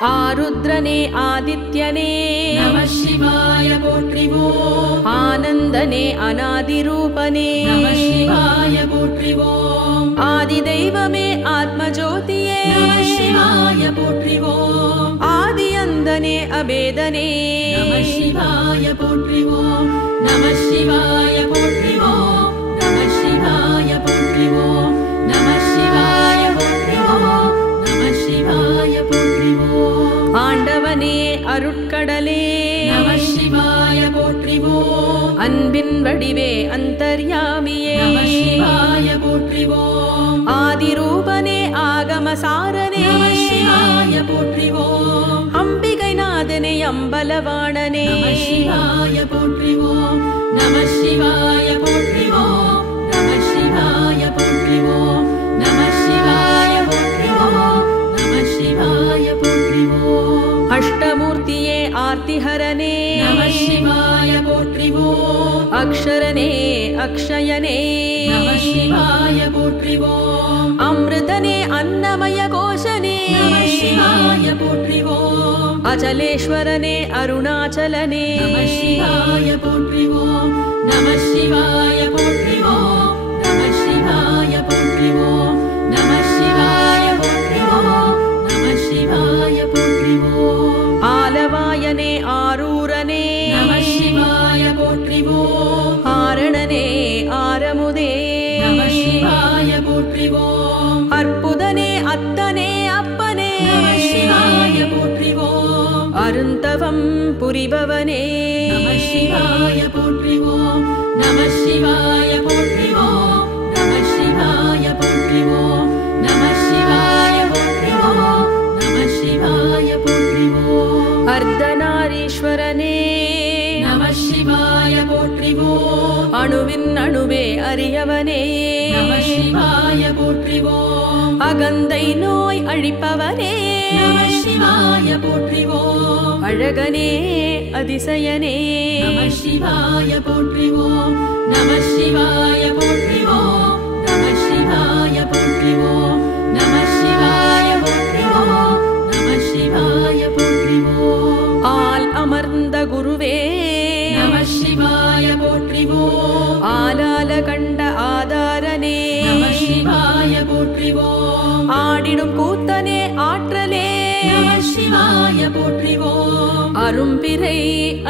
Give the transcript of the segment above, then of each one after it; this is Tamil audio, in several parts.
ஆருத்ரனே ஆதித்யனே நம சிவாய போற்றிவோம். ஆனந்தனே அநாதிரூபனே நம சிவாய போற்றிவோம். ஆதி தெய்வமே ஆத்மஜோதியே நம சிவாய போற்றிவோம். ஆதி அந்தனே அபேதனே நம சிவாய போற்றிவோம். நம சிவாய போற்றிவோம். நம சிவாய போற்றிவோம். நம சிவாய போற்றிவோம். நம சிவாய போற்றிவோம். ஆண்டவனே அருட்கடலே நம சிவாய போற்றிவோம். அன்பின் வடிவே அந்தர்யாமியே நம சிவாய போற்றிவோம். ஆதிரூபனே ஆகமசாரனே நம சிவாய போற்றிவோம். அம்பிகை நாதனே அம்பலவாணனே நம சிவாய போற்றிவோம். நம சிவாய போற்றிவோம். நம சிவாய போற்றிவோம். நம சிவாய போற்றிவோம். நம சிவாய போற்றிவோம். அஷ்டமூர்த்தியே ஆர்த்திஹரனே நம சிவாய போற்றிவோம். அக்ஷரனே அக்ஷயனே நம சிவாய போற்றிவோம். அமிர்தனே அன்னமய கோஷனே நம சிவாய போற்றிவோம். அச்சலேஸ்வரனே அருணாச்சலனே நம சிவாய போற்றிவோம். நம சிவாய போற்றிவோம். நம சிவாய போற்றிவோம். நம சிவாய போற்றிவோம். நம சிவாய போற்றிவோம். ஆலவாயனே ஆரூரனே நம சிவாய போற்றிவோம். ஆரணனே ஆரமுதே நம சிவாய போற்றிவோம். அற்புதனே அத்தனே அப்பனே நம சிவாய போற்றிவோம். அருந்தவம் புரிபவனே நம சிவாய போற்றிவோம். நம சிவாய போற்றிவோம். நம சிவாய போற்றிவோம். நம சிவாய போற்றிவோம். நம சிவாய போற்றிவோம். அர்த்தநாரீஸ்வரனே நம சிவாய போற்றிவோம். அணுவின் அணுவே அறியவனே நம சிவாய போற்றிவோம். அகந்தை நோய் அழிப்பவனே நம சிவாய போற்றிவோம். அழகனே அதிசயனே நம சிவாய போற்றிவோம். நம சிவாய போற்றிவோம். நம சிவாய போற்றிவோம். நம சிவாய போற்றிவோம். நம சிவாய போற்றிவோம். ஆல் அமர்ந்த குருவே நம சிவாய போற்றிவோம். ஆலால கண்ட ஆதாரனே நம சிவாய போற்றிவோம். ஆடிடும் கூத்தனே ஆற்றலே நம சிவாய போற்றிவோம். அரும்பிரை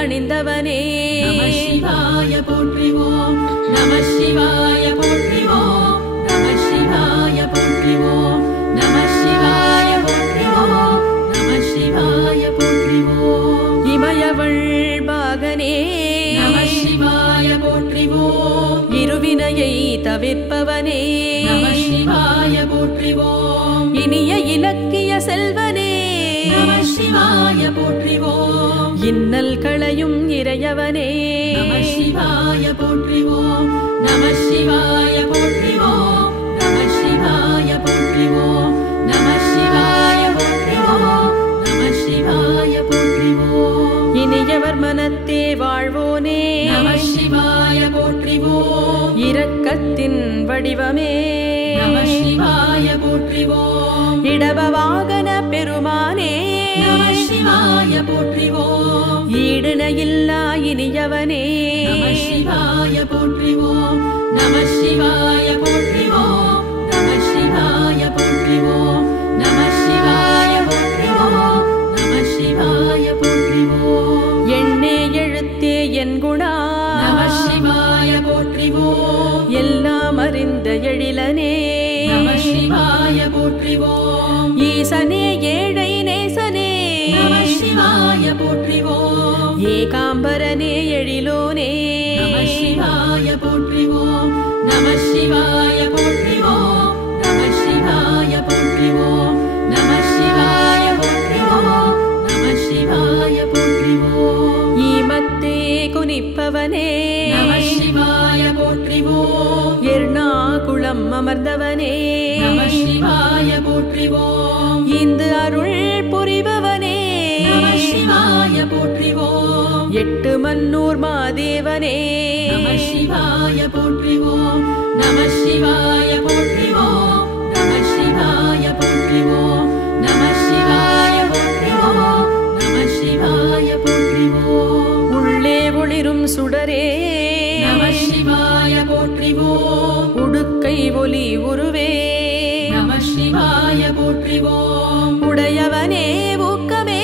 அணிந்தவனே நம சிவாய போற்றிவோம். நம சிவாய போற்றிவோம். நம சிவாய போற்றிவோம். நம சிவாய போற்றிவோம். நம சிவாய போற்றிவோம். இமயவள் பாகனே நம சிவாய போற்றிவோம். இருவினையை தவிர்ப்பவனே நம சிவாய போற்றிவோம். இனிய இலக்கிய செல்வனே நம சிவாய போற்றிவோம். இன்னல் களையும் இறையவனே நம சிவாய போற்றிவோம். நம சிவாய போற்றிவோம். நம சிவாய போற்றிவோம். நம சிவாய போற்றிவோம். நம சிவாய போற்றிவோம். இனியவர் மனத்தே வாழ்வோனே நம சிவாய போற்றிவோம். இரக்கத்தின் வடிவமே நம சிவாய போற்றிவோம். இடப வாகன பெருமானே நம சிவாய போற்றிவோம். ஈடுணையில்லா இனியவனே நம சிவாய போற்றிவோம். நம சிவாய போற்றிவோம். நம சிவாய போற்றிவோம். நம சிவாய போற்றிவோம். நம சிவாய போற்றிவோம். எண்ணே எழுத்தே என் குணா நம சிவாய போற்றிவோம். எல்லாம் அறிந்த எழிலனே நம சிவாய போற்றிவோம். ஈசனே ஏழை நேசனே நம சிவாய போற்றிவோம். ஏகாம்பரனே எழிலோனே நம சிவாய போற்றிவோம். நம சிவாய போற்றிவோம். நம சிவாய போற்றிவோம். நம சிவாய போற்றிவோம். நம சிவாய போற்றிவோம். ஈமத்தே குனிப்பவனே நம சிவாய போற்றிவோம். எர்ணாகுளம் அமர்ந்தவனே நம சிவாய போற்றிவோம். இந்து அருள் புரிபவனே நம சிவாய போற்றிவோம். எட்டு மன்னூர் மாதேவனே நம சிவாய போற்றிவோம். நம சிவாய போற்றிவோம். நம சிவாய போற்றிவோம். நம சிவாய போற்றிவோம். போற்றிவோம் உடையவனே ஊக்கமே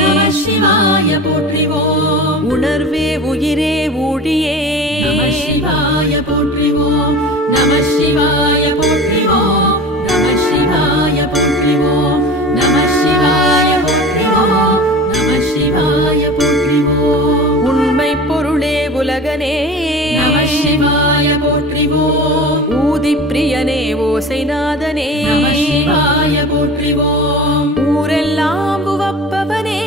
நம சிவாய போற்றிவோம் உணர்வே உயிரே ஊழியே நம சிவாய போற்றிவோம் நம சிவாய போற்றிவோம் நம சிவாய போற்றிவோம் நம சிவாய போற்றிவோம் நம சிவாய போற்றிவோம் உண்மை பொருளே உலகனே நம சிவாய போற்றிவோம் ஊதி பிரியனே ஓசைநாதனே நம சிவாய போற்றிவோம் ஊரெல்லாம் உவப்பவனே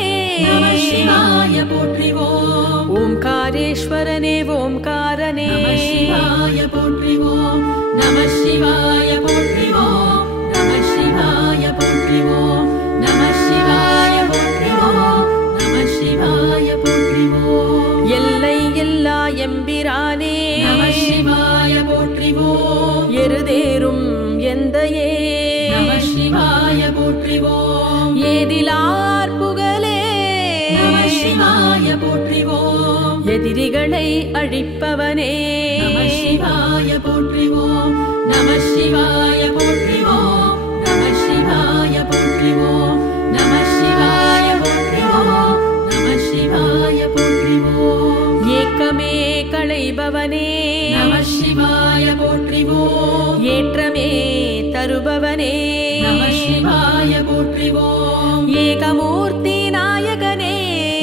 நம சிவாய போற்றிவோம் ஓம்காரேஸ்வரனே ஓம்காரனே நம சிவாய போற்றிவோம் நம சிவாய போற்றிவோம் நம சிவாய போற்றிவோம் நம சிவாய போற்றிவோம் நம சிவாய போற்றிவோம் எல்லை எல்லா எம்பிரானே நம சிவாய போற்றிவோம் எருதேறும் எந்தையே நம சிவாய போற்றிவோம் ஏதிலார் புகழே நம சிவாய போற்றிவோம் எதிரிகளை அழிப்பவனே நம சிவாய போற்றிவோம் நம சிவாய போற்றிவோம் நம சிவாய போற்றிவோம் நம சிவாய போற்றிவோம் நம சிவாய போற்றிவோம் ஏக்கமே களைபவனே நம சிவாய போற்றிவோம் ஏற்றமே தருபவனே நம சிவாய போற்றிவோம் ஏகமூர்த்தி நாயகனே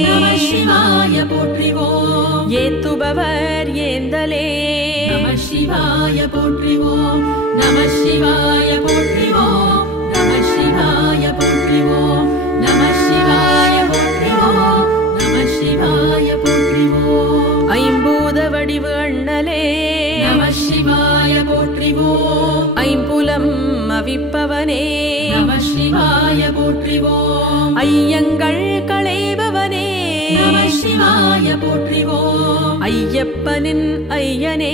நம சிவாய போற்றிவோம் ஏத்துபவர் ஏந்தலே நம சிவாய போற்றிவோம் நம சிவாய போற்றிவோம் நம சிவாய போற்றிவோம் நம சிவாய போற்றிவோம் நம சிவாய போற்றிவோம் ஐம்பூத வடிவு அண்ணலே நம சிவாய போற்றிவோம் ஐம்புலம் அவிப்பவனே நம சிவாய போற்றிவோம் ஐயங்கள் களைபவனே நம சிவாய போற்றிவோம் ஐயப்பனின் ஐயனே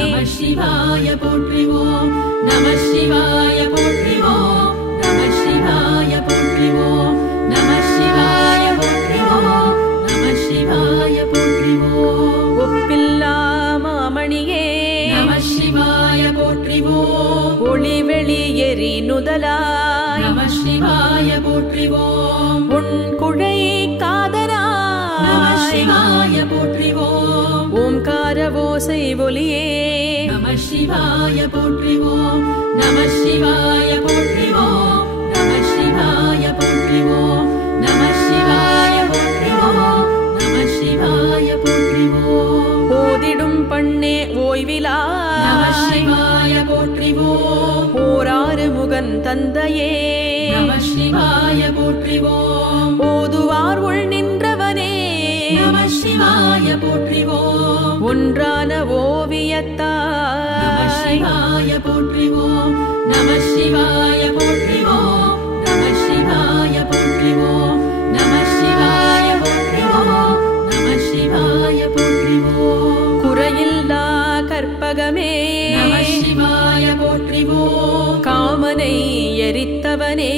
நம சிவாய போற்றிவோம் நம சிவாய போற்றிவோம் நம சிவாய போற்றிவோம் நம சிவாய போற்றிவோம் நம சிவாய போற்றிவோம் ஒப்பில்லா மாமணியே நம சிவாய போற்றிவோம் ஒளிவெளி எரி நுதலாய் நம சிவாய போற்றிவோம் உன் குழை காதலாய் நம சிவாய போற்றிவோம் ஓம்கார ஓசை ஒலியே நம சிவாய போற்றிவோம் நம சிவாய போற்றிவோம் நம சிவாய போற்றிவோம் நம சிவாய போற்றிவோம் நம சிவாய போற்றிவோம் ஓதிடும் பண்ணே ஓய்விலா நம சிவாய போற்றிவோம் ஓராறு முகன் தந்தையே நம சிவாய போற்றிவோம் ஓதுவார் உள் நின்றவனே நம சிவாய போற்றிவோம் ஒன்றான நம ஓவியத்தாய் சிவாய போற்றிவோம் நம சிவாய போற்றிவோம் நம சிவாய போற்றிவோம் நம சிவாய போற்றிவோம் நம சிவாய போற்றிவோம் குறையில்லா கற்பகமே நம சிவாய போற்றிவோம் காமனை எரித்தவனே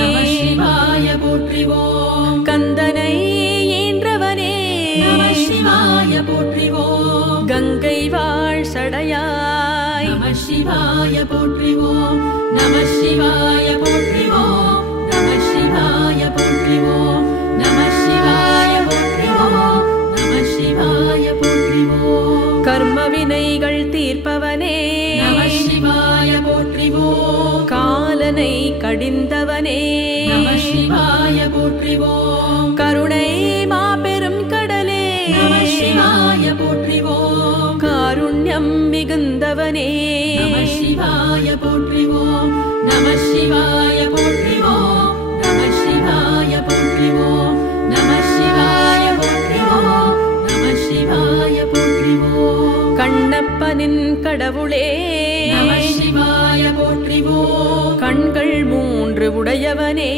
நம சிவாய போற்றிவோம் கந்தனை ஈன்றவனே நம சிவாய போற்றிவோம் கங்கை வாழ் சடையாய் நம சிவாய போற்றிவோம் நம சிவாய போற்றிவோம் நம சிவாய போற்றிவோம் நம சிவாய போற்றிவோம் நம சிவாய போற்றிவோம் கர்ம வினைகள் தீர்ப்பவனே நம சிவாய போற்றிவோம் காலனை கடிந்தவனே நம சிவாய போற்றிவோம் கருணை மாபெரும் கடலே நம சிவாய போற்றிவோம் காருண்யம் மிகுந்தவனே நம சிவாய போற்றிவோம் நம சிவாய போற்றிவோம் நம சிவாய போற்றிவோம் நம சிவாய போற்றிவோம் நம சிவாய போற்றிவோம் கண்ணப்பனின் கடவுளே நம சிவாய போற்றிவோம் கண்கள் மூன்று உடையவனே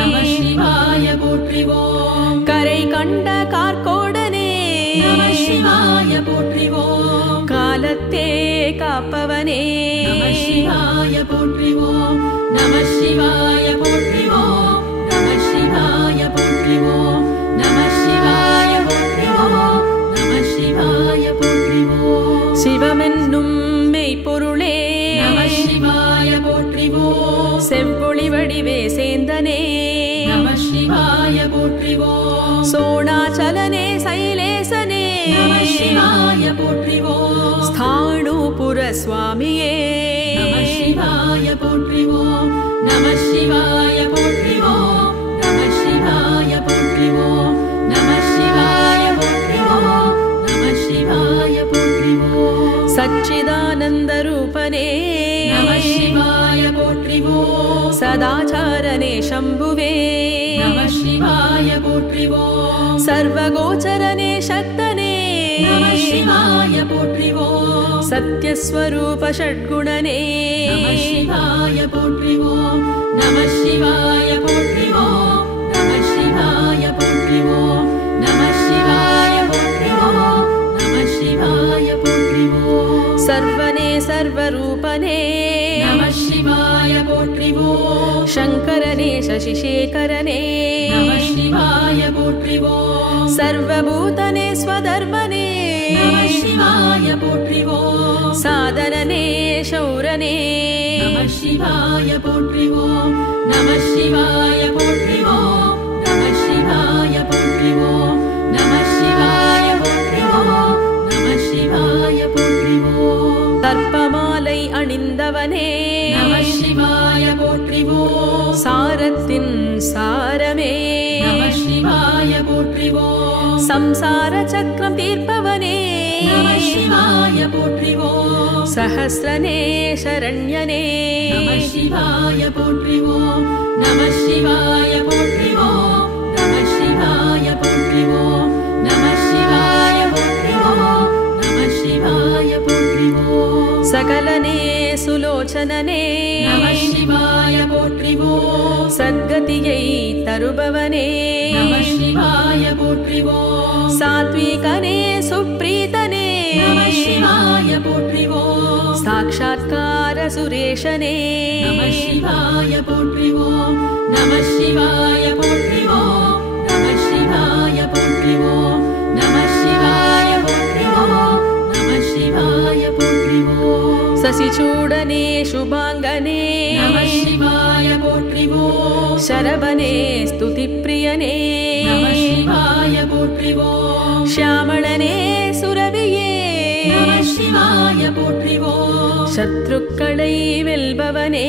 நம சிவாய போற்றிவோம் கரை கண்ட கார்கோடனே நம சிவாய போற்றிவோம் காலத்தே காப்பவனே நம சிவாய போற்றிவோம் நம சிவாய போற்றிவோம் நம சிவாய போற்றிவோம் நம சிவாய போற்றிவோம் நம சிவாய போற்றிவோம் சிவமென்னும் மெய்ப்பொருளே நம சிவாய போற்றிவோம் செவ்வொளி வடிவே சேந்தனே நம சிவாய போற்றிவோம் சோணாச்சலனே சைலேசனே நம சிவாய போற்றிவோம் ஸ்தாணூபுர சுவாமியே நம சிவாய போற்றிவோம் நம சிவாய போற்றிவோம் நம சிவாய போற்றிவோம் நம சிவாய போற்றிவோம் நம சிவாய போற்றிவோம் சச்சிதானந்த ரூபனே நம சிவாய போற்றிவோம் சதாச்சாரனே சம்புவே நம சிவாய போற்றிவோம் சர்வகோச்சரனே சக்தனே நம சிவாய போற்றிவோம் சத்யஸ்வரூப ஷட்குணனே நம சிவாய போற்றிவோம் நம சிவாய போற்றிவோம் நம சிவாய போற்றிவோம் நம சிவாய போற்றிவோம் நம சிவாய போற்றிவோம் சர்வனே சர்வரூபனே நம சிவாய போற்றிவோம் சங்கரனே சசிசேகரனே நம சிவாய போற்றிவோம் சர்வபூதனே ஸ்வதர்மனே நம சிவாய போற்றிவோம் சாதனனே சௌரனே நம சிவாய போற்றிவோம் நம சிவாய போற்றிவோம் நம சிவாய போற்றிவோம் நம சிவாய போற்றிவோம் நம சிவாய போற்றிவோம் தர்ப்பமாலை அணிந்தவனே நம சிவாய போற்றிவோம் சாரத்தின் சாரமே நம சிவாய போற்றிவோம் சம்சார சக்கரம் தீர்ப்பவனே நம சிவாய போற்றிவோம் சஹஸ்ரனே சரண்யனே நம சிவாய போற்றிவோம் நம சிவாய போற்றிவோம் நம சிவாய போற்றிவோம் நம சிவாய போற்றிவோம் நம சிவாய போற்றிவோம் சகலனே சுலோச்சனனே நம சிவாய போற்றிவோம் சத்கதியை தருபவனே நம சிவாய போற்றிவோம் சாத்விகனே சுப்ரீதனே நம சிவாய போற்றிவோம் சாக்ஷாத்கார சுரேஷனே நம சிவாய போற்றிவோம் நம சிவாய போற்றிவோம் நம சிவாய போற்றிவோம் நம சிவாய போற்றிவோம் நம சிவாய போற்றிவோம் சசிச்சூடனே சுபாங்கனே நம சிவாய போற்றிவோம் சரபனே ஸ்துதிப்ரியனே நம சிவாய போற்றிவோம் ஷியாமளனே சுரவியே நம சிவாய போற்றிவோம் சத்ருக்களை வெல்பவனே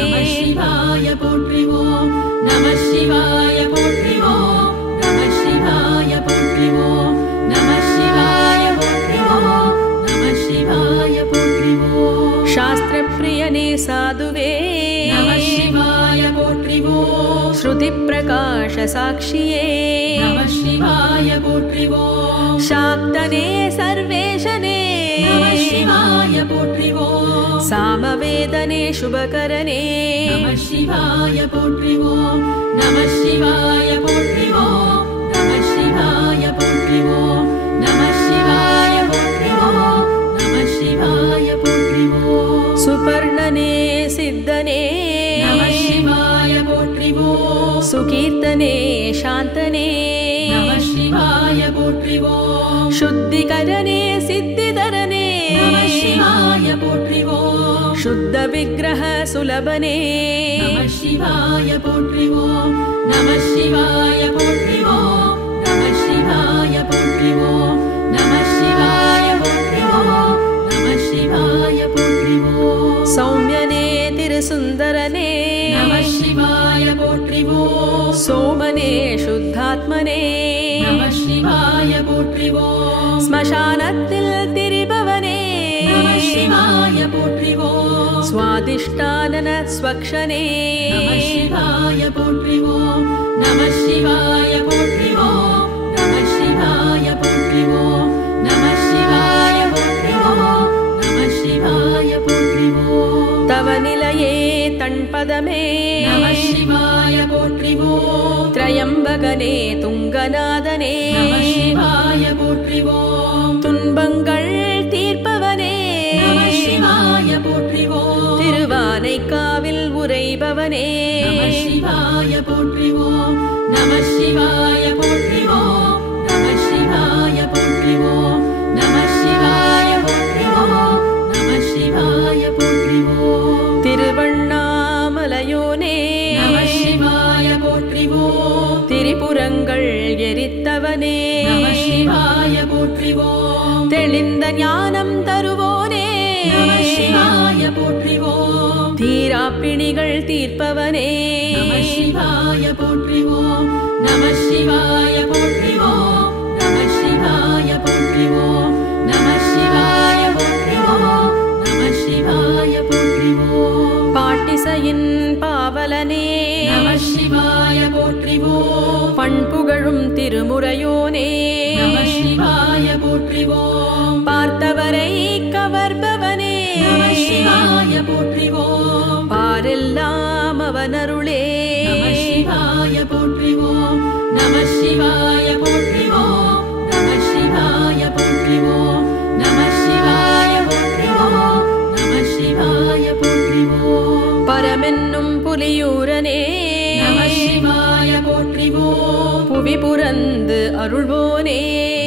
நம சிவாய போற்றிவோம் நம சிவாய போற்றிவோம் நம சிவாய போற்றிவோம் நம சிவாய போற்றிவோம் நம சிவாய போற்றிவோம் சாஸ்திரப்பிரியனே சாதுவே நம சிவாய போற்றிவோம் ஸ்ருதி பிரகாஷ சாட்சியே நம சிவாய போற்றிவோம் சாக்தனே சர்வேஷனே நம சிவாய போற்றிவோம் சாமவேதனே சுபகரனே நம சிவாய போற்றிவோம் நம சிவாய போற்றிவோம் நம சிவாய போற்றிவோம் நம சிவாய போற்றிவோம் நம சிவாய போற்றிவோம் சுபர்ணனே சித்தனே நம சிவாய போற்றிவோம் சுகீர்த்தனே சாந்தனே நம சிவாய போற்றிவோம் शुद्धिकरणे सिद्धिधरणे நம சிவாய போற்றிவோம் शुद्ध विग्रह सुलभने நம சிவாய போற்றிவோம் நம சிவாய போற்றிவோம் நம சிவாய போற்றிவோம் நம சிவாய போற்றிவோம் நம சிவாய போற்றிவோம் सौम्यने तिरुसुन्दरने நம சிவாய போற்றிவோம் सोमने शुद्धात्मने நம சிவாய போற்றிவோம் श्मशानत्तिल तिरिभवने நம சிவாய போற்றிவோம் स्वादिष्टानन स्वक्षने நம சிவாய போற்றிவோம் நம சிவாய போற்றிவோம் நம சிவாய போற்றிவோம் நம சிவாய போற்றிவோம் நம சிவாய போற்றிவோம் तव निलये तण्पदमे நம சிவாய போற்றிவோம் त्रयम्बकने तुङ्गनादने நம சிவாய போற்றிவோம் துன்பங்கள் தீர்ப்பவனே நம சிவாய போற்றிவோம் திருவானைக்காவில் உறைபவனே நம சிவாய போற்றிவோம் நம சிவாய போற்றிவோம் நம சிவாய போற்றிவோம் நம சிவாய போற்றிவோம் நம சிவாய போற்றிவோம் திருவண்ணாமலையோனே நம புறங்கள் எரித்தவனே நம சிவாய போற்றிவோம் தெளிந்த ஞானம் தருவோனே நம சிவாய போற்றிவோம் தீராப்பிணிகள் தீர்ப்பவனே நம சிவாய போற்றிவோம் நம சிவாய போற்றிவோம் நம சிவாய போற்றிவோம் நம சிவாய போற்றிவோம் நம சிவாய போற்றிவோம் பாட்டிசையின் பாவலனே நம சிவாய போற்றிவோம் பண்புகழும் திருமுறையோனே நம சிவாய போற்றிவோம் பார்த்தவரை கவர்பவனே நம சிவாய போற்றிவோம் பாரெல்லாம் அவனருளே நம சிவாய போற்றிவோம் நம சிவாய போற்றிவோம் நம சிவாய போற்றிவோம் நம சிவாய போற்றிவோம் நம சிவாய போற்றிவோம் பரமென்னும் புலியூரனே நம சிவாய போற்றிவோம் புவி புரந்து அருள்வோனே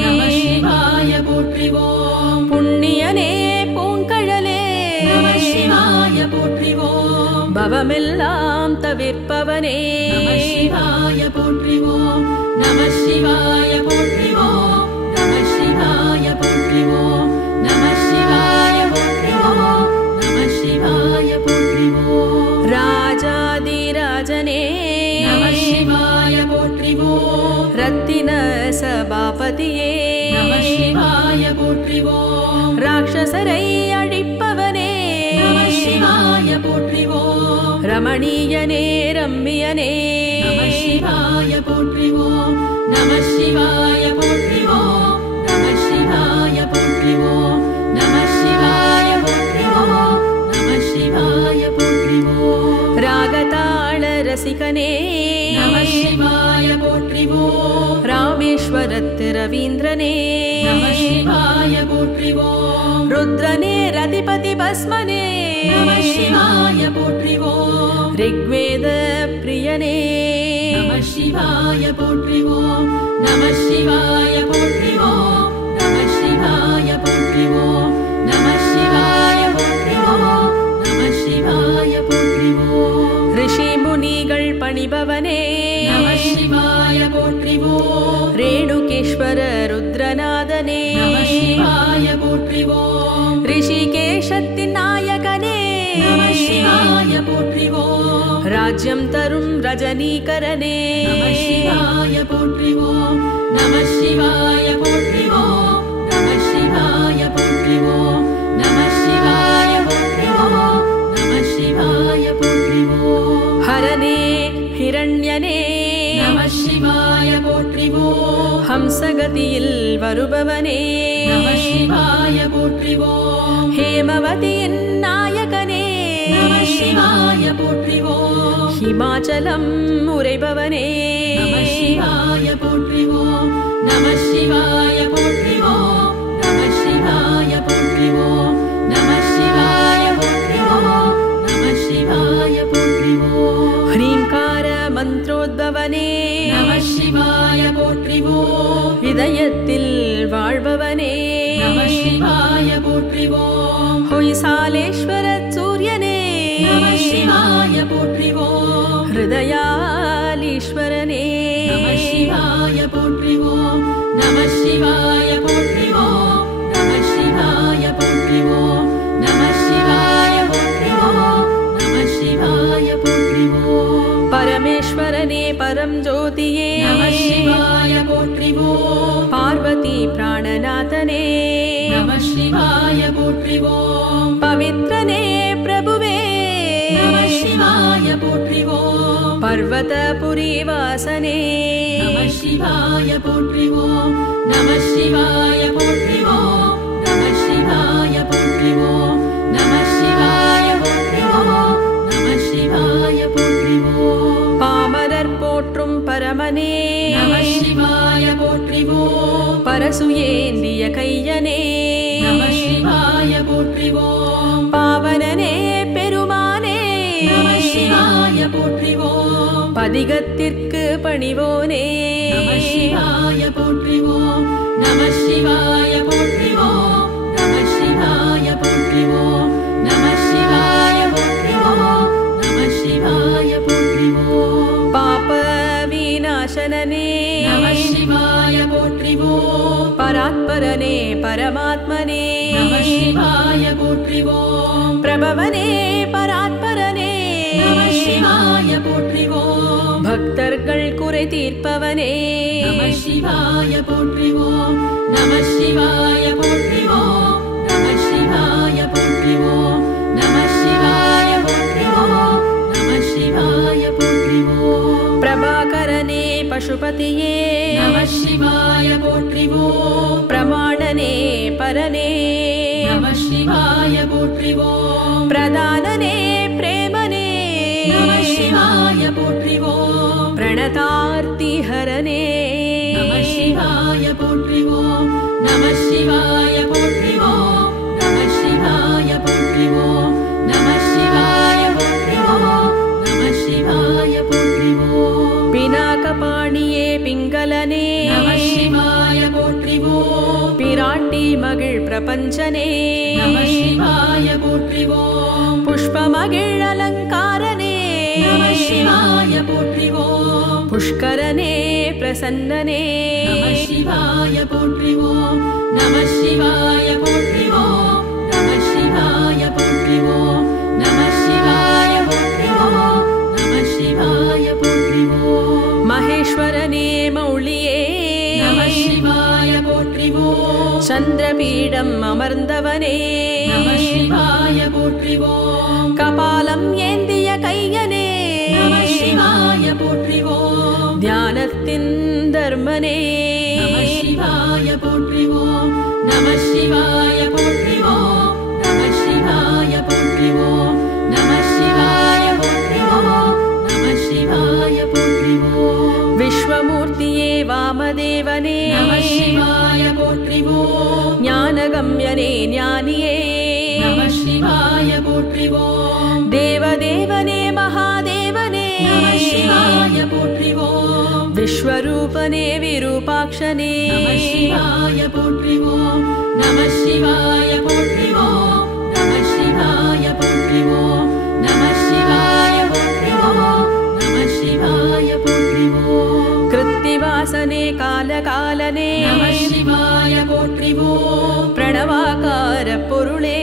நம சிவாய போற்றிவோம் புண்ணியனே பூங்கழலே நம சிவாய போற்றிவோம் பவமெல்லாம் தவிர்ப்பவனே நம சிவாய போற்றிவோம் நம சிவாய போற்றிவோம் நம சிவாய போற்றிவோம் நம சிவாய போற்றிவோம் நம சிவாய போற்றிவோம் ராஜாதிராஜனே நம சிவாய போற்றிவோம் ரத்தின சபாபதியே நம சிவாய போற்றிவோம் ராட்சசரை அழிப்பவனே நம சிவாய போற்றிவோம் ரமணீயனே ரம்மியனே நம சிவாய போற்றிவோம் நம சிவாய போற்றிவோம் நம சிவாய போற்றிவோம் நம சிவாய போற்றிவோம் நம சிவாய போற்றிவோம் ராகதாள ரசிகனே நம சிவாய போற்றிவோம் ராமேஸ்வரத்து ரவீந்திரனே நம சிவாய போற்றிவோம் ருத்ரனே ரதிபதி பஸ்மனே நம சிவாய போற்றிவோம் ரிக்வேத பிரியனே நம சிவாய போற்றிவோம் நம சிவாய போற்றிவோம் நம சிவாய போற்றிவோம் நம சிவாய போற்றிவோம் நம சிவாய போற்றிவோம் ரிஷி முனிகள் பணிபவனே நம சிவாய போற்றிவோம் ரேணுகேஸ்வர ருத்ரநாதனே நம சிவாய போற்றிவோம் ரிஷிகேஷத்தின் நாயகனே நம சிவாய போற்றிவோம் ராஜ்யம் தரும் ரஜனீகரனே நம சிவாய போற்றிவோம் நம சிவாய போற்றிவோம் நம சிவாய போற்றிவோம் நம சிவாய போற்றிவோம் நம சிவாய போற்றிவோம் ஹரனே ஹிரண்யனே நம சிவாய போற்றிவோம் ஹம்சகதியில் வருபவனே நம சிவாய போற்றிவோம் ஹேமவதியின் நாயகனே நம சிவாய போற்றிவோம் ஹிமாச்சலம் உரைபவனே நம சிவாய போற்றிவோம் நம சிவாய போற்றிவோம் நம சிவாய போற்றிவோம் நம சிவாய போற்றிவோம் நம சிவாய போற்றிவோம் ஹ்ரீங்கார மந்திரோத்பவனே நம சிவாய போற்றிவோம் இதயத்தில் வாழ்பவனே நம சிவாய போற்றிவோம் ஹொய்சாலேஸ்வர சூரியனே நம சிவாய போற்றிவோம் ஹிருதயாலீஸ்வரனே நம சிவாய போற்றிவோம் நம சிவாய போற்றிவோம் நம சிவாய போற்றிவோம் நம சிவாய போற்றிவோம் நம சிவாய போற்றிவோம் பரமேஸ்வரனே பரம் ஜோதியே நம சிவாய போற்றிவோம் பார்வதி பிராணநாதனே நம சிவாய போற்றிவோம் பவித்ரனே பிரபுவே நம சிவாய போற்றிவோம் பர்வதபுரி வாசனே நம சிவாய போற்றிவோம் நம சிவாய போற்றிவோம் நம சிவாய போற்றிவோம் நம சிவாய போற்றிவோம் நம சிவாய போற்றிவோம் பாமரர் போற்றும் பரமனே நம சிவாய போற்றிவோம் பரசுயேந்திய கையனே நம சிவாய போற்றிவோம் பாவனனே பெருமானே நம சிவாய போற்றிவோம் பதிகத்திற்கு பணிவோனே நம சிவாய போற்றிவோம் நம சிவாய போற்றிவோம் நம சிவாய போற்றிவோம் நம சிவாய போற்றிவோம் நம சிவாய போற்றிவோம் பாப விநாசனனே பராத்பரனே பரமாத்மனே நம சிவாய போற்றிவோம் பிரபவனே பராத்பரனே நம சிவாய போற்றிவோம் பக்தர்கள் குறை தீர்ப்பவனே நம சிவாய போற்றிவோம் நம சிவாய போற்றிவோம் நம சிவாய போற்றிவோம் நம சிவாய போற்றிவோம் நம சிவாய போற்றிவோம் பிரபாகரனே பசுபதியே நம சிவாய போற்றிவோம் பிரமாணனே பரனே நம சிவாய போற்றிவோம் பிரதானனே பிரேமனே நம சிவாய போற்றிவோம் பிரணதார்த்தி ஹரனே நம சிவாய போற்றிவோம் நம சிவாய போற்றிவோம் நம சிவாய போற்றிவோம் நம சிவாய போற்றிவோம் நம சிவாய போற்றிவோம் பினாகபாணியே பிங்களனே நம சிவாய போற்றிவோம் பிராட்டி மகிழ் பிரபஞ்சனே நம சிவாய போற்றிவோம் புஷ்பமகிழ் அலங்காரனே நம சிவாய போற்றிவோம் புஷ்கரனே பிரசன்னனே நம சிவாய போற்றிவோம் நம சிவாய போற்றிவோம் நம சிவாய போற்றிவோம் நம சிவாய போற்றிவோம் நம சிவாய போற்றிவோம் மகேஸ்வரனே மௌளியே நம சிவாய போற்றிவோம் சந்திரபீடம் அமர்ந்தவனே நம சிவாய போற்றிவோம் கபாலம் ஏந்திய கையனே நம சிவாய போற்றிவோம் தியானத்தின் தர்மனே நம சிவாய போற்றிவோம் நம சிவாய போற்றிவோம் நம சிவாய போற்றிவோம் நம சிவாய போற்றிவோம் நம சிவாய போற்றிவோம் விஸ்வமூர்த்தியே வாமதேவனே நம சிவாய போற்றிவோம் ஞானகம்யனே ஞானியே நம சிவாய போற்றிவோம் தேவதேவனே மகாதேவனே நம சிவாய போற்றிவோம் விஸ்வரூபனே விரூபாக்ஷனே நம சிவாய போற்றிவோம் நம சிவாய போற்றிவோம் நம சிவாய போற்றிவோம் நம சிவாய போற்றிவோம் நம சிவாய போற்றிவோம் கிருத்திவாசனே காலகாலனே நம சிவாய போற்றிவோம் பிரணவாகார பொருளே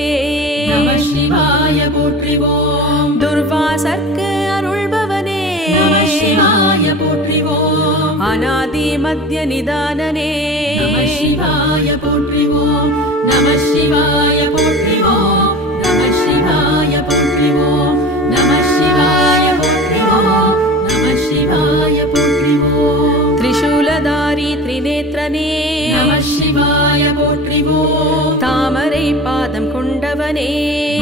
நம சிவாய போற்றிவோம் துர்வாசர்க்கு அருள்பவனே நம சிவாய போற்றிவோம் அநாதி மத்திய நிதானனே நம சிவாய போற்றிவோம் நம சிவாய போற்றிவோம் நம சிவாய போற்றிவோம் நம சிவாய போற்றிவோம் நம சிவாய போற்றிவோம் திரிசூலதாரி திரிநேத்ரனே நம சிவாய போற்றிவோம் தாமரை பாதம் கொண்டவனே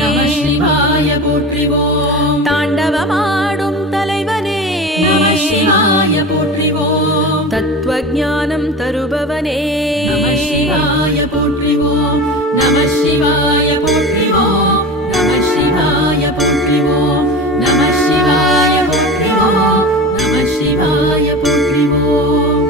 நம சிவாய போற்றிவோம் தாண்டவமாடும் தலைவனே நம சிவாய போற்றிவோம் தத்துவஞானம் தருபவனே நம சிவாய போற்றிவோம் நம சிவாய போற்றிவோம் நம சிவாய போற்றிவோம் நம சிவாய போற்றிவோம் நம சிவாய போற்றிவோம்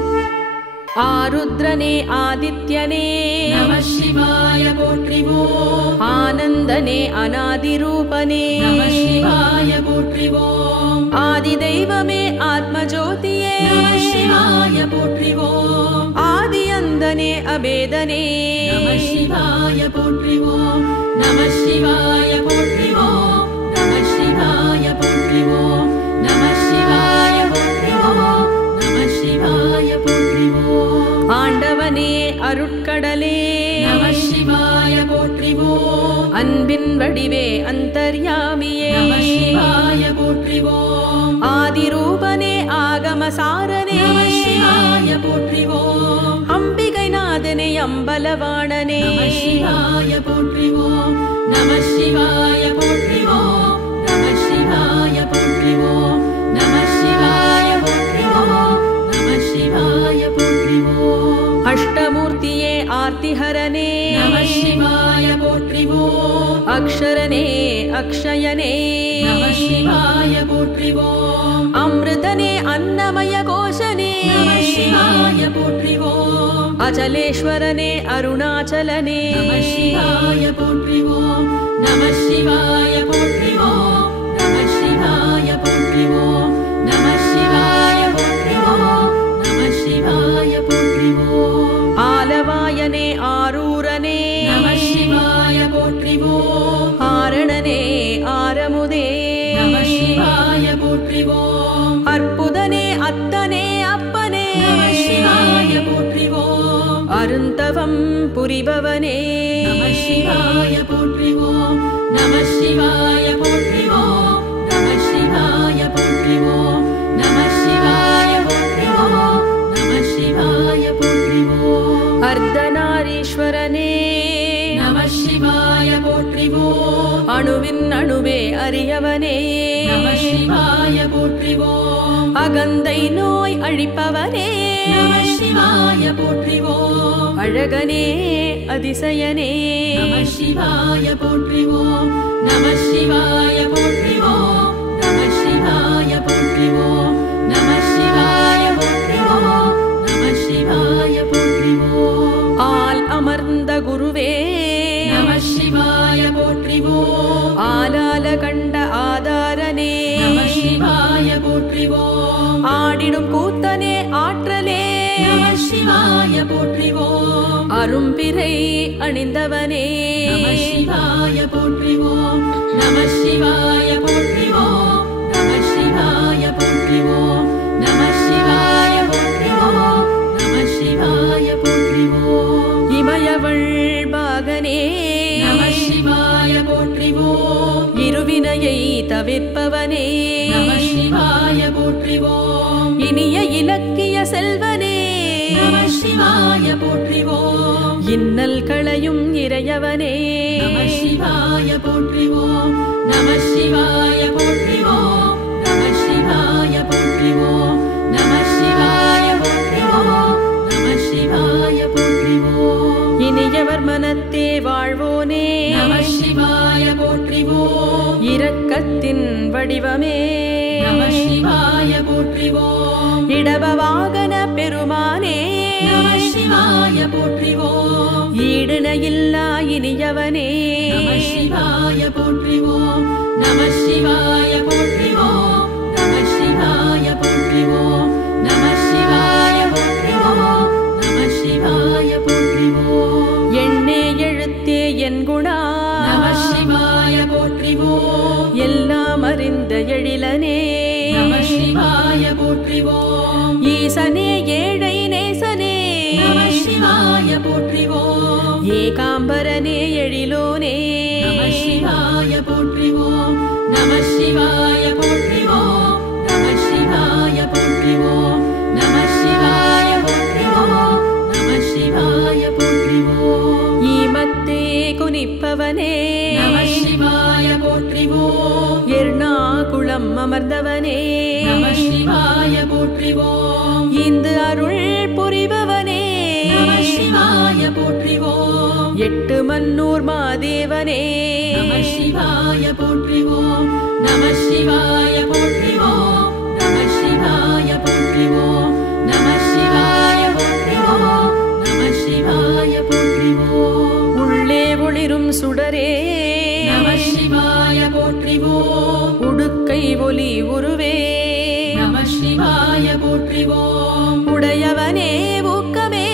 ஆருத்ரனே ஆதித்யனே நம சிவாய போற்றிவோம் ஆனந்தனே அநாதிரூபனே நம சிவாய போற்றிவோம் ஆதிதெய்வமே ஆத்மஜோதியே நம சிவாய போற்றிவோம் ஆதி அந்தனே அபேதனே நம சிவாய போற்றிவோம் நம சிவாய போற்றிவோம் நம சிவாய போற்றிவோம் நம சிவாய போற்றிவோம் நம சிவாய போற்றிவோம் ஆண்டவனே அருட்கடலே நம சிவாய போற்றிவோம் அன்பின் வடிவே அந்தர்யாமியே நம சிவாய போற்றிவோம் ஆதிரூபனே ஆகமசாரனே நம சிவாய போற்றிவோம் அம்பிகை நாதனே அம்பலவாணனே நம சிவாய போற்றிவோம் நம சிவாய போற்றிவோம் நம சிவாய போற்றிவோம் நம சிவாய போற்றிவோம் நம சிவாய போற்றிவோம் அஷ்டமூர்த்தியே ஆர்த்திஹரனே நம சிவாய போற்றிவோம் அக்ஷரனே அக்ஷயனே நம சிவாய போற்றிவோம் அமிர்தனே அன்னமய கோஷனே நம சிவாய போற்றிவோம் அச்சலேஸ்வரனே அருணாச்சலனே நம சிவாய போற்றிவோம் நம சிவாய போற்றிவோம் நம சிவாய போற்றிவோம் நம சிவாய போற்றிவோம் நம சிவாய போற்றிவோம் ஆலவாய போற்றிவோம் அற்புதனே அத்தனே அப்பனே நம சிவாய போற்றிவோம் அருந்தவம் புரிபவனே நம சிவாய போற்றிவோம் நம சிவாய போற்றிவோம் நம சிவாய போற்றிவோம் நம சிவாய போற்றிவோம் நம சிவாய போற்றிவோம் அர்த்தநாரீஸ்வரனே நம சிவாய போற்றிவோம் அணுவின் அணுவே அறியவனே நம சிவாய போற்றிவோம் அகந்தை நோய் அழிப்பவனே நம சிவாய போற்றிவோம் அழகனே அதிசயனே நம சிவாய போற்றிவோம் நம சிவாய போற்றிவோம் நம சிவாய போற்றிவோம் நம சிவாய போற்றிவோம் நம சிவாய போற்றிவோம் ஆல் அமர்ந்த குருவே நம சிவாய போற்றிவோம் ஆலால கண்ட ஆதாரனே நம சிவாய போற்றிவோம் ஆடிடும் கூத்தனே ஆற்றலே நம சிவாய போற்றிவோம் அரும்பிறை அணிந்தவனே நம சிவாய போற்றிவோம் நம சிவாய போற்றிவோம் நம சிவாய போற்றிவோம் நம சிவாய போற்றிவோம் நம சிவாய போற்றிவோம் இமயவள் பாகனே நம சிவாய போற்றிவோம் இருவினையை தவிர்ப்பவனே நம சிவாய போற்றிவோம் இனிய இலக்கிய செல்வனே நம சிவாய போற்றிவோம் இன்னல் களையும் இறையவனே நம சிவாய போற்றிவோம் நம சிவாய போற்றிவோம் நம சிவாய போற்றிவோம் நம சிவாய போற்றிவோம் நம சிவாய போற்றிவோம் இனியவர் மனத்தே வாழ்வோனே நம சிவாய போற்றிவோம் இரக்கத்தின் வடிவமே நம சிவாய போற்றிவோம் இடப வாகன பெருமானே நம சிவாய போற்றிவோம் ஈடுனையில்லா இனியவனே நம சிவாய போற்றிவோம் நம சிவாய போற்றிவோம் நம சிவாய போற்றிவோம் நம சிவாய போற்றிவோம் நம சிவாய போற்றிவோம் எண்ணே எழுத்தே என் குணா நம சிவாய போற்றிவோம் எல்லாம் அறிந்த எழிலனே நம சிவாய போற்றிவோம் ஈசனே ஏழை நேசனே நம சிவாய போற்றிவோம் ஏகாம்பரனே எழிலோனே நம சிவாய போற்றிவோம் நம சிவாய போற்றிவோம் நம சிவாய போற்றிவோம் நம சிவாய போற்றிவோம் நம சிவாய போற்றிவோம் ஈமத்தே குனிப்பவனே நம சிவாய போற்றிவோம் எர்ணாகுளம் அமர்ந்தவனே நம சிவாய போற்றிவோம் இந்து அருள் புரிபவனே நம சிவாய போற்றிவோம் எட்டு மன்னூர் மாதேவனே நம சிவாய போற்றிவோம் நம சிவாய போற்றிவோம் நம சிவாய போற்றிவோம் நம சிவாய போற்றிவோம் நம சிவாய போற்றிவோம் உள்ளே ஒளிரும் சுடரே நம சிவாய போற்றிவோம் உடுக்கை ஒலி உருவே நம சிவாய போற்றிவோம் உடையவனே ஊக்கமே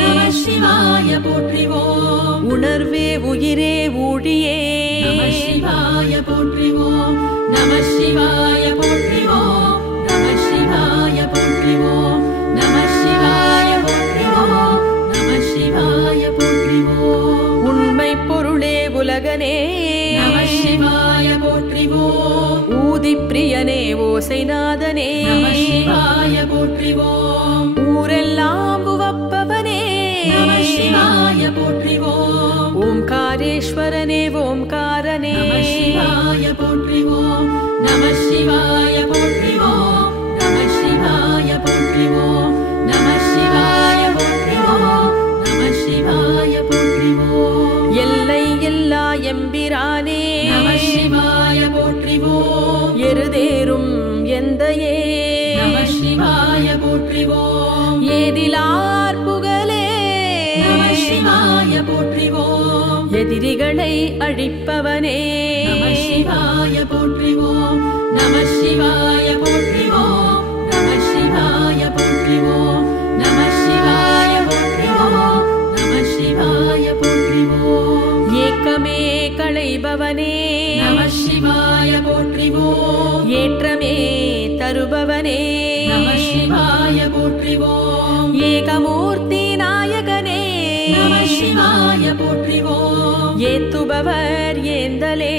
நம சிவாய போற்றிவோம் உணர்வே உயிரே ஊழியே நம சிவாய போற்றிவோம் நம சிவாய போற்றிவோம் நம சிவாய போற்றிவோம் நம சிவாய போற்றிவோம் நம சிவாய போற்றிவோம் உண்மை பொருளே உலகனே நம சிவாய போற்றிவோம் ஊதி பிரியனே ஓசைநாதனே நம சிவாய போற்றிவோம் ஊரெல்லாம் உவப்பவனே நம சிவாய போற்றிவோம் ஓம்காரேஸ்வரனே ஓம்காரனே நம சிவாய போற்றிவோம் நம சிவாய போற்றிவோம் நம சிவாய போற்றிவோம் நம சிவாய போற்றிவோம் நம சிவாய போற்றிவோம் எல்லை எல்லா எம்பிரானே நம சிவாய போற்றிவோம் எருதேரும் எந்தையே நம சிவாய போற்றிவோம் ஏதிலார் புகழே நம சிவாய போற்றிவோம் எதிரிகளை அழிப்பவனே நம சிவாய போற்றிவோம் நம சிவாய போற்றிவோம் நம சிவாய போற்றிவோம் நம சிவாய போற்றிவோம் நம சிவாய போற்றிவோம் ஏக்கமே களைபவனே நம சிவாய போற்றிவோம் ஏற்றமே தருபவனே நம சிவாய போற்றிவோம் ஏகமூர்த்தி நாயகனே நம சிவாய போற்றிவோம் ஏத்துபவர் ஏந்தலே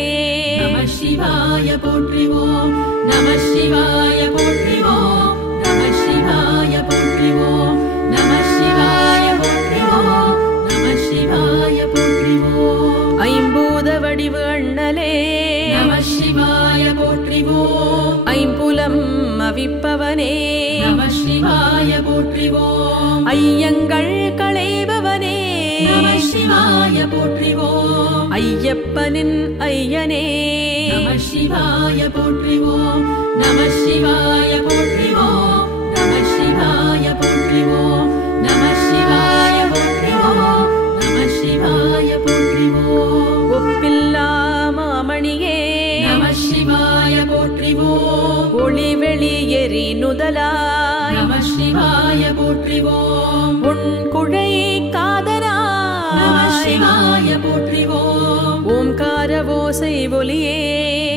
நம சிவாய போற்றிவோம் நம சிவாய போற்றிவோம் நம சிவாய போற்றிவோம் நம சிவாய போற்றிவோம் நம சிவாய போற்றிவோம் ஐம்பூத வடிவு அண்ணலே நம சிவாய போற்றிவோம் ஐம்புலம் அவிப்பவனே நம சிவாய போற்றிவோம் ஐயங்கள் களைபவனே நம சிவாய போற்றிவோம் ஐயப்பனின் ஐயனே நம சிவாய போற்றிவோம் நம சிவாய போற்றிவோம் நம சிவாய போற்றிவோம் நம சிவாய போற்றிவோம் நம சிவாய போற்றிவோம் ஒப்பில்லா மாமணியே நம சிவாய போற்றிவோம் ஒளி வெளி எரி நுதலாய் நம சிவாய போற்றிவோம் உன் குழை நம காதராய் சிவாய போற்றிவோம் ஓம்கார ஓசை ஒலியே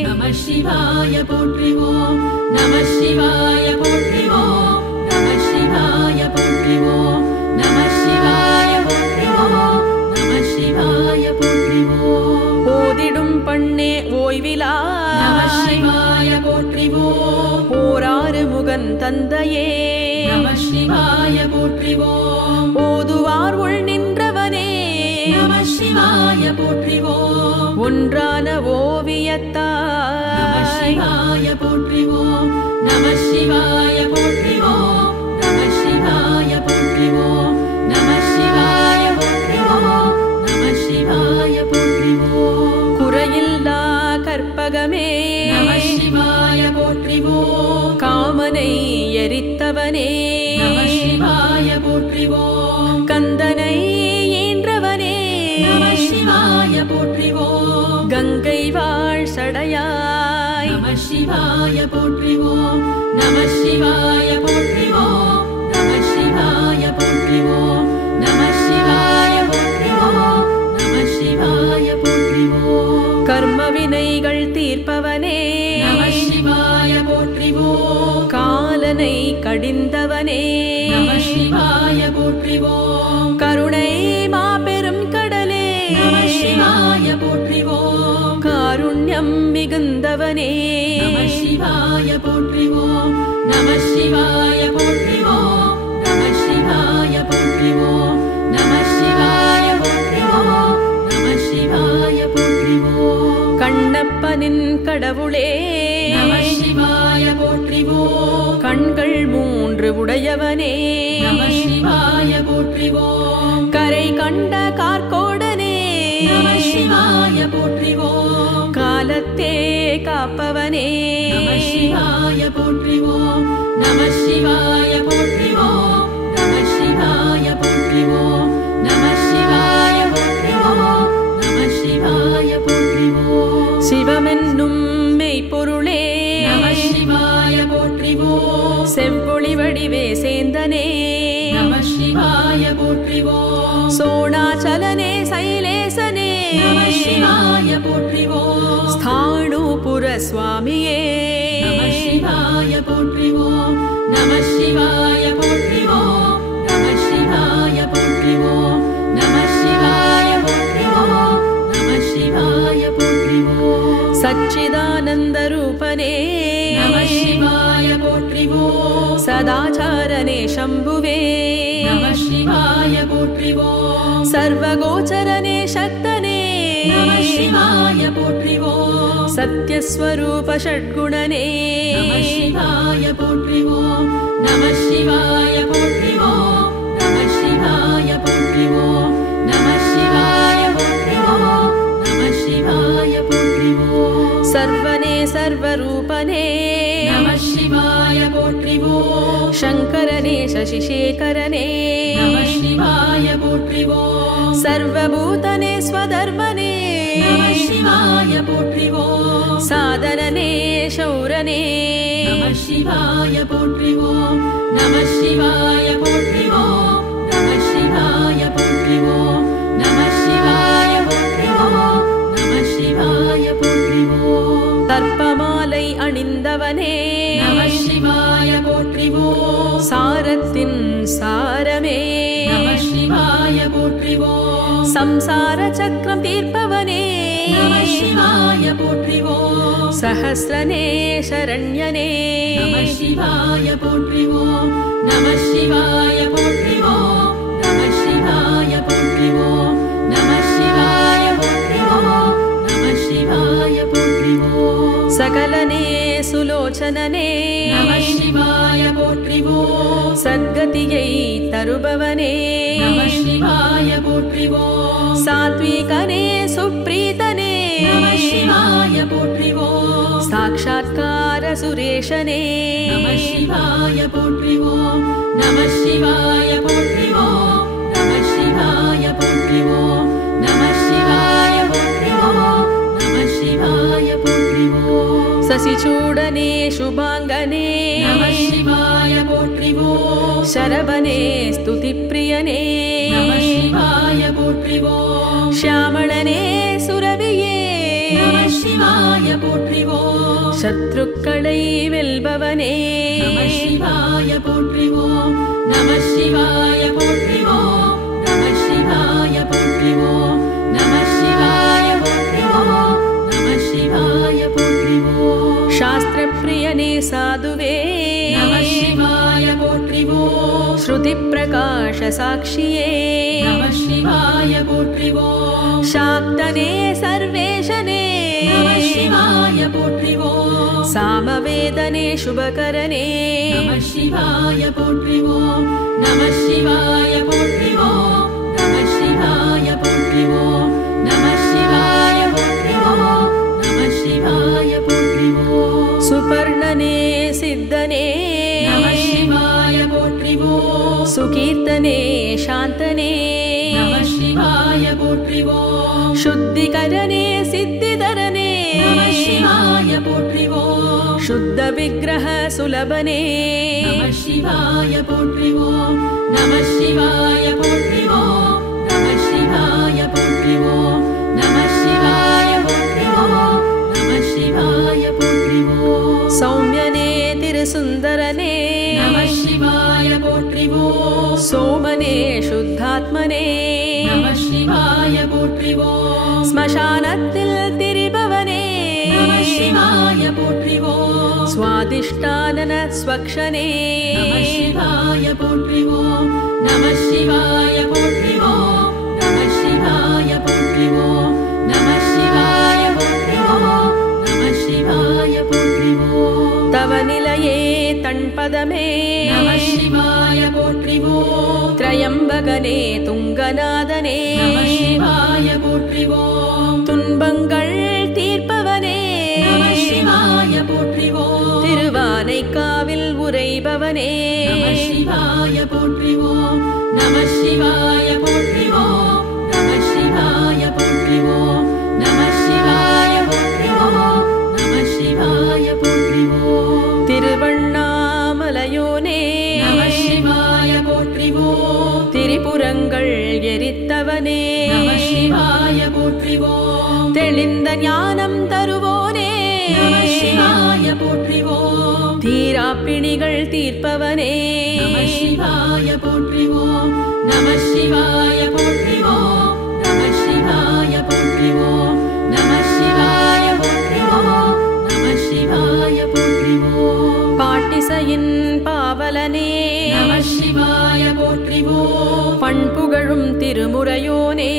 நம சிவாய போற்றிவோம் நம சிவாய போற்றிவோம் நம சிவாய போற்றிவோம் நம சிவாய போற்றிவோம் நம சிவாய போற்றிவோம் ஓதிடும் பண்ணே ஓய்விலா நம சிவாய போற்றிவோம் ஓராறு முகன் தந்தையே நம சிவாய போற்றிவோம் ஓதுவார் உள் நின்றவனே நம சிவாய போற்றிவோம் ஒன்றான நம ஓவியத்தாய் சிவாய போற்றிவோம் நம சிவாய போற்றிவோம் நம சிவாய போற்றிவோம் நம சிவாய போற்றிவோம் நம சிவாய போற்றிவோம் குறையில்லா கற்பகமே நம சிவாய போற்றிவோம் காமனை எரித்தவனே நம சிவாய போற்றிவோம் கந்தனை ஈன்றவனே நம சிவாய போற்றிவோம் கங்கை வாழ் சடையாய் நம சிவாய போற்றிவோம் நம சிவாய போற்றிவோம் நம சிவாய போற்றிவோம் நம சிவாய போற்றிவோம் நம சிவாய போற்றிவோம் கர்ம வினைகள் தீர்ப்பவனே நம சிவாய போற்றிவோம் காலனை கடிந்தவனே நம சிவாய போற்றிவோம் கருணை மாபெரும் கடலே நம சிவாய போற்றிவோம் காருண்யம் மிகுந்தவனே நம சிவாய போற்றிவோம் நம சிவாய போற்றிவோம் நம சிவாய போற்றிவோம் நம சிவாய போற்றிவோம் நம சிவாய போற்றிவோம் கண்ணப்பனின் கடவுளே நம சிவாய போற்றிவோம் கண்கள் மூன்று உடையவனே நம சிவாய போற்றிவோம் கரை கண்ட கார்கோடனே நம சிவாய போற்றிவோம் காலத்தே காப்பவனே நம சிவாய போற்றிவோம் நம சிவாய போற்றிவோம் நம சிவாய போற்றிவோம் நம சிவாய போற்றிவோம் நம சிவாய போற்றிவோம் சிவமென்னும் மெய்ப்பொருளே நம சிவாய போற்றிவோம் செவ்வொளி வடிவே சேந்தனே நம சிவாய போற்றிவோம் சோணாச்சலனே சைலேசனே நம சிவாய போற்றிவோம் ஸ்தாணூபுர சுவாமியே நம சிவாய போற்றிவோம் நம சிவாய போற்றிவோம் நம சிவாய போற்றிவோம் நம சிவாய போற்றிவோம் நம சிவாய போற்றிவோம் சச்சிதானந்த ரூபனே நம சிவாய போற்றிவோம் சதாச்சாரனே சம்புவே நம சிவாய போற்றிவோம் சர்வகோச்சரனே சக்தனே நம சிவாய போற்றிவோம் சத்யஸ்வரூப ஷட்குணனே நம சிவாய போற்றிவோம் நம சிவாய போற்றிவோம் நம சிவாய போற்றிவோம் நம சிவாய போற்றிவோம் நம சிவாய போற்றிவோம் சர்வனே சர்வரூபனே நம சிவாய போற்றிவோம் சங்கரனே சசிசேகரனே நம சிவாய போற்றிவோம் சர்வபூதனே ஸ்வதர்மனே நம சிவாய போற்றிவோம் சாதனனே சௌரனே நம சிவாய போற்றிவோம் நம சிவாய போற்றிவோம் நம சிவாய போற்றிவோம் நம சிவாய போற்றிவோம் நம சிவாய போற்றிவோம் தர்ப்பமாலை அணிந்தவனே நம சிவாய போற்றிவோம் சாரத்தின் சாரமே நம சிவாய போற்றிவோம் சம்சார சக்கரம் தீர்ப்பவனே நம சிவாய போற்றிவோம் சஹஸ்ரனே சரண்யனே நம சிவாய போற்றிவோம் நம சிவாய போற்றிவோம் நம சிவாய போற்றிவோம் நம சிவாய போற்றிவோம் நம சிவாய போற்றிவோம் சகலனே சுலோச்சனனே நம சிவாய போற்றிவோம் சத்கதியை தருபவனே நம சிவாய போற்றிவோம் சாத்விகனே சுப்ரீதனே நம சிவாய போற்றிவோம் சாக்ஷாத்கார சுரேஷனே நம சிவாய போற்றிவோம் நம சிவாய போற்றிவோம் நம சிவாய போற்றிவோம் நம சிவாய போற்றிவோம் நம சிவாய போற்றிவோம் சசிச்சூடனே சுபாங்கனே நம சிவாய போற்றிவோம் சரவணே ஸ்துதிப்ரியனே நம சிவாய போற்றிவோம் ஷியாமளனே சுரவியே நம சிவாய போற்றிவோம் சத்ருக்களை வெல்பவனே நம சிவாய போற்றிவோம் நம சிவாய போற்றிவோம் நம சிவாய போற்றிவோம் நம சிவாய போற்றிவோம் நம சிவாய போற்றிவோம் சாஸ்திரப்பிரியனே சாதுவே நம சிவாய போற்றிவோம் ஸ்ருதி பிரகாஷ சாட்சியே நம சிவாய போற்றிவோம் சாக்தனே சர்வேஷனே நம சிவாய போற்றிவோம் சாமவேதனே சுபகரனே நம சிவாய போற்றிவோம் நம சிவாய போற்றிவோம் நம சிவாய போற்றிவோம் நம சிவாய போற்றிவோம் நம சிவாய போற்றிவோம் சுபர்ணனே சித்தனே நம சிவாய போற்றிவோம் சுகீர்த்தனே சாந்தனே நம சிவாய போற்றிவோம் சுத்திகரனே சித்திதரனே நம சிவாய போற்றிவோம் சுத்த விக்கிரக சுலபனே நம சிவாய போற்றிவோம் நம சிவாய போற்றிவோம் நம சிவாய போற்றிவோம் நம சிவாய போற்றிவோம் நம சிவாய போற்றிவோம் சௌமியனே திருசுந்தரனே நம சிவாய போற்றிவோம் சோமனே சுத்தாத்மனே நம சிவாய போற்றிவோம் ஸ்மசானத்தில் திரிபவனே நம சிவாய போற்றிவோம் சுவாதிஷ்டானன ஸ்வக்ஷனே நம சிவாய போற்றிவோம் நம சிவாய போற்றிவோம் நம சிவாய போற்றிவோம் நம சிவாய போற்றிவோம் நம சிவாய போற்றிவோம் தவ நிலையே தன்பதமே நம சிவாய போற்றிவோம் திரையம்பகனே துங்கநாதனே நம சிவாய போற்றிவோம் துன்பங்கள் தீர்ப்பவனே நம சிவாய போற்றிவோம் திருவானைக்காவில் உறைபவனே நம சிவாய போற்றிவோம் நம சிவாய போற்றிவோம் நம சிவாய போற்றிவோம் நம சிவாய போற்றிவோம் நம சிவாய போற்றிவோம் திருவண்ணாமலையோனே நம சிவாய போற்றிவோம் திரிபுரங்கள் எரித்தவனே நம சிவாய போற்றிவோம் தெளிந்த ஞானம் தருவோனே நம சிவாய போற்றிவோம் தீராப்பிணிகள் தீர்ப்பவனே நம சிவாய போற்றிவோம் நம சிவாய போற்றிவோம் நம சிவாய போற்றிவோம் நம சிவாய போற்றிவோம் நம சிவாய போற்றிவோம் பாட்டிசையின் பாவலனே நம சிவாய போற்றிவோம் பண்புகழும் திருமுறையோனே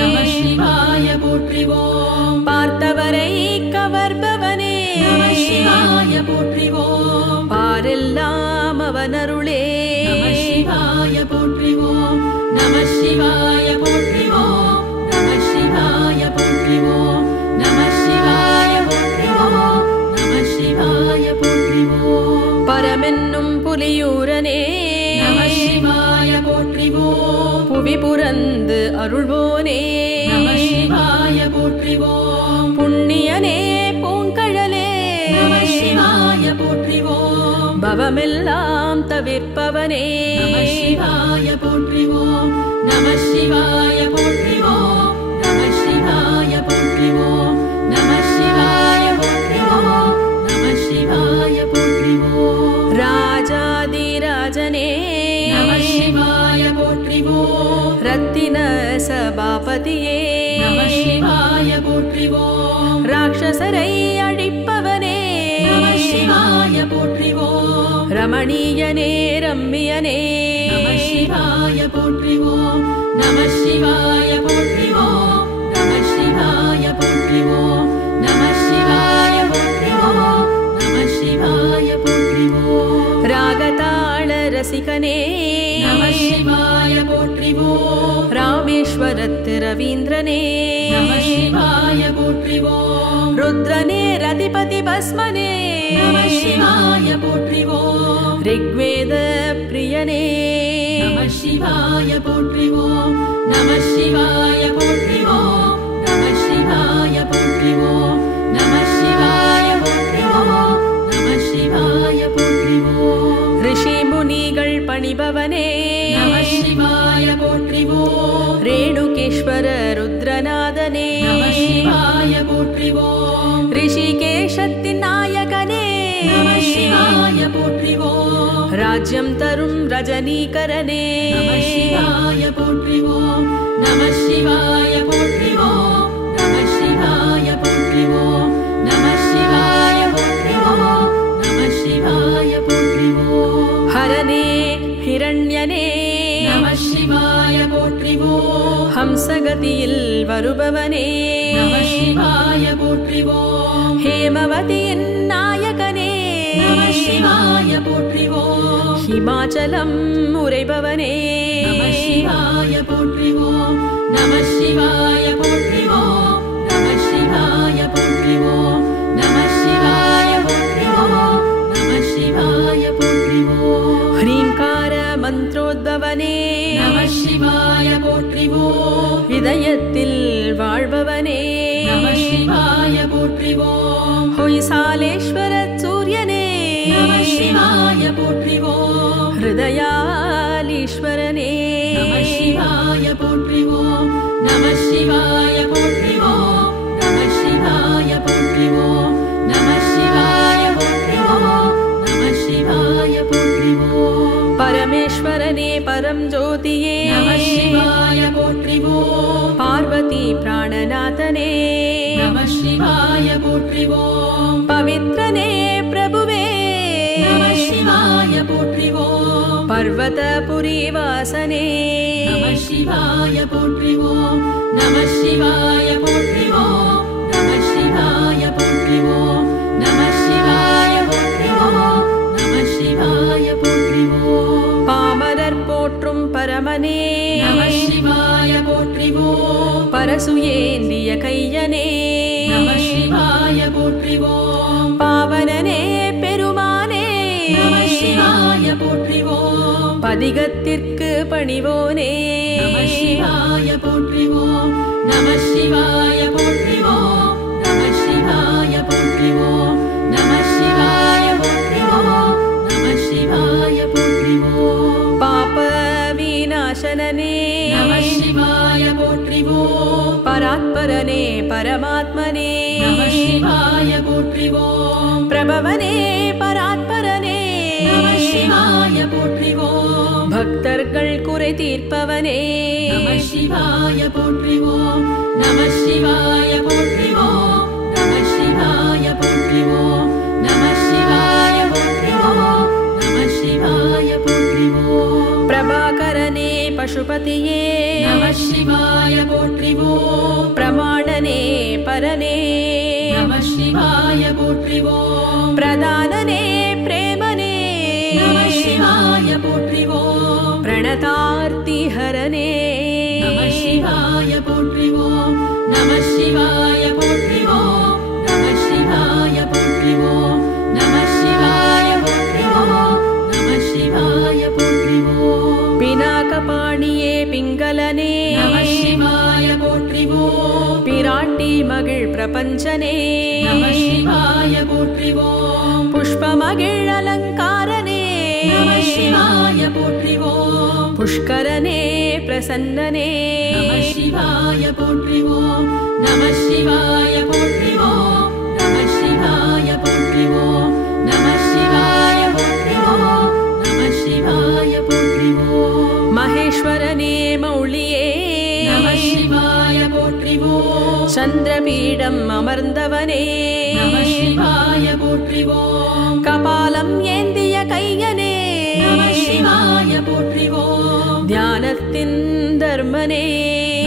நம சிவாய போற்றிவோம் பார்த்தவரை கவர்பவனே நம சிவாய போற்றிவோம் பாரெல்லாம் அவனருளே நம சிவாய போற்றிவோம் நம சிவாய போற்றிவோம் நம சிவாய போற்றிவோம் நம சிவாய போற்றிவோம் நம சிவாய போற்றிவோம் பரமென்னும் புலியூரனே நம சிவாய போற்றிவோம் புவி புரந்து அருள்வோனே நம சிவாய போற்றிவோம் புண்ணியனே பூங்கழலே நம சிவாய போற்றிவோம் பவமெல்லாம் தவிர்ப்பவனே நம சிவாய போற்றிவோம் நம சிவாய போற்றிவோம் நம சிவாய போற்றிவோம் நம சிவாய போற்றிவோம் நம சிவாய போற்றிவோம் ராஜாதி உமாபதியே நம சிவாய போற்றிவோம் ராட்சசரை அழிப்பவனே நம சிவாய போற்றிவோம் ரமணீயனே ரம்மியனே நம சிவாய போற்றிவோம் நம சிவாய போற்றிவோம் நம சிவாய போற்றிவோம் நம சிவாய போற்றிவோம் நம சிவாய போற்றிவோம் ராகதாள ரசிகனே நம சிவாய போற்றிவோம் ராமேஸ்வரத்து ரவீந்திரனே நம சிவாய போற்றிவோம் ருத்ரனே ரதிபதி பஸ்மனே நம சிவாய போற்றிவோம் ரிக்வேத பிரியனே நம சிவாய போற்றிவோம் நம சிவாய போற்றிவோம் நம சிவாய போற்றிவோம் நம சிவாய போற்றிவோம் நம சிவாய போற்றிவோம் ரிஷி முனிகள் பணிபவனே நம சிவாய போற்றிவோம் ரேணுகேஸ்வர ருத்ரநாதனே நம சிவாய போற்றிவோம் ரிஷிகேஷத்தின் நாயகனே நம சிவாய போற்றிவோம் ராஜ்யம் தரும் ரஜனீகரனே நம சிவாய போற்றிவோம் நம சிவாய போற்றிவோம் நம சிவாய போற்றிவோம் நம சிவாய போற்றிவோம் நம சிவாய போற்றிவோம் ஹரனே ஹிரண்யனே நம சிவாய போற்றிவோம் ஹம்சகதியில் வருபவனே நம சிவாய போற்றிவோம் ஹேமவதியின் நாயகனே நம சிவாய போற்றிவோம் ஹிமாச்சலம் உரைபவனே நம சிவாய போற்றிவோம் நம சிவாய போற்றிவோம் நம சிவாய போற்றிவோம் நம சிவாய போற்றிவோம் நம சிவாய போற்றிவோம் ஹ்ரீங்கார மந்திரோத்பவனே நம சிவாய போற்றிவோம் இதயத்தில் வாழ்பவனே நம சிவாய போற்றிவோம் ஹொய்சாலேஸ்வர சூரியனே நம சிவாய போற்றிவோம் ஹிருதயாலீஸ்வரனே நம சிவாய போற்றிவோம் நம சிவாய போற்றிவோம் நம சிவாய போற்றிவோம் நம சிவாய போற்றிவோம் நம சிவாய போற்றிவோம் பரமேஸ்வரனே பரம் ஜோதியே நம சிவாய போற்றிவோம் பார்வதி பிராணநாதனே நம சிவாய போற்றிவோம் பவித்ரனே பிரபுவே நம சிவாய போற்றிவோம் பர்வதபுரி வாசனே நம சிவாய போற்றிவோம் நம சிவாய போற்றிவோம் நம சிவாய போற்றிவோம் நம சிவாய போற்றிவோம் நம சிவாய போற்றிவோம் பாமரர் போற்றும் பரமனே நம சிவாய போற்றிவோம் பரசுயேந்திய கையனே நம சிவாய போற்றிவோம் பாவனனே பெருமானே நம சிவாய போற்றிவோம் பதிகத்திற்கு பணிவோனே நம சிவாய போற்றிவோம் நம சிவாய போற்றிவோம் நம சிவாய போற்றிவோம் நம சிவாய போற்றிவோம் நம சிவாய போற்றிவோம் பாப விநாசனனே நம சிவாய போற்றிவோம் பராத்பரனே பரமாத்மனே நம சிவாய போற்றிவோம் பிரபவனே பராத்பரனே நம சிவாய போற்றிவோம் பக்தர்கள் குறை தீர்ப்பவனே நம சிவாய போற்றிவோம் நம சிவாய போற்றிவோம் நம சிவாய போற்றிவோம் நம சிவாய போற்றிவோம் நம சிவாய போற்றிவோம் பிரபாகரனே பசுபதியே நம சிவாய போற்றிவோம் பிரமாணனே பரனே நம சிவாய போற்றிவோம் பிரதானனே பிரேமனே நம சிவாய போற்றிவோம் பிரணதார்த்தி ஹரனே நம சிவாய போற்றிவோம் நம சிவாய போற்றிவோம் நம சிவாய போற்றிவோம் நம சிவாய போற்றிவோம் நம சிவாய போற்றிவோம் பினாகபாணியே பிங்களனே நம சிவாய போற்றிவோம் பிராட்டி மகிழ் பிரபஞ்சனே நம சிவாய போற்றிவோம் புஷ்பமகிழ் அலங்காரனே நம சிவாய போற்றிவோம் புஷ்கரனே பிரசன்னனே நம சிவாய போற்றிவோம் நம சிவாய போற்றிவோம் நம சிவாய போற்றிவோம் நம சிவாய போற்றிவோம் நம சிவாய போற்றிவோம் மகேஸ்வரனே மௌளியே நம சிவாய பீடம் அமர்ந்தவனே நம சிவாய போற்றிவோம் கபாலம் ஏந்திய கையனே நம சிவாய போற்றிவோம் தியானத்தின் தர்மனே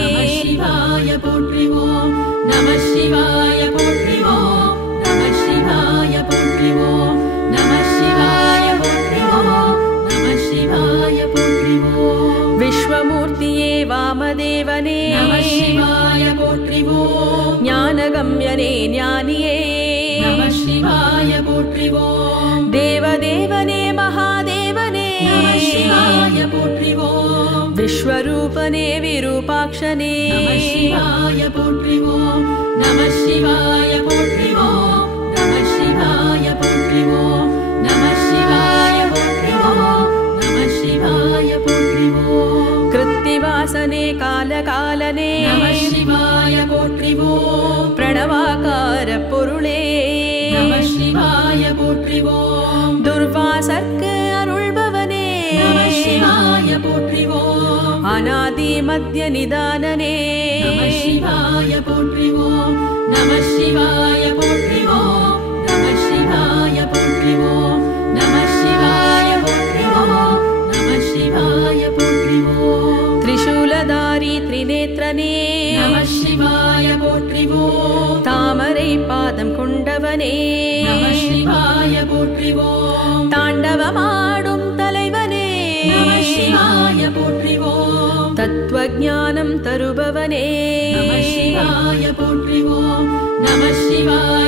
நம சிவாய போற்றிவோம் நம சிவாய போற்றிவோம் நம சிவாய போற்றிவோம் நம சிவாய போற்றிவோம் நம சிவாய போற்றிவோம் விஸ்வமூர்த்தியே வாமதேவனே நம சிவாய போற்றிவோம் ஞானகம்யனே ஞானியே நம சிவாய போற்றிவோம் தேவதேவனே மகாதேவனே நம சிவாய போற்றிவோம் விஸ்வரூபனே விரூபாக்ஷனே நம சிவாய போற்றிவோம் நம சிவாய போற்றிவோம் நம சிவாய போற்றிவோம் நம சிவாய போற்றிவோம் நம சிவாய போற்றிவோம் கிருத்திவாசனே காலகாலனே நம சிவாய போற்றிவோம் பிரணவாகார பொருளே நம சிவாய போற்றிவோம் துர்வாசர்க்கு அருள்பவனே நம சிவாய போற்றிவோம் அநாதி மத்திய நிதானனே நம சிவாய போற்றிவோம் நம சிவாய போற்றிவோம் நம சிவாய போற்றிவோம் நம சிவாய போற்றிவோம் நம சிவாய போற்றிவோம் திரிசூலதாரி திரிநேத்ரனே நம சிவாய போற்றிவோம் தாமரை பாதம் கொண்டவனே நம சிவாய போற்றிவோம் தாண்டவமாடும் தலைவனே நம சிவாய போற்றிவோம் தத்துவஞானம் தருபவனே நம சிவாய போற்றிவோம் நம சிவாய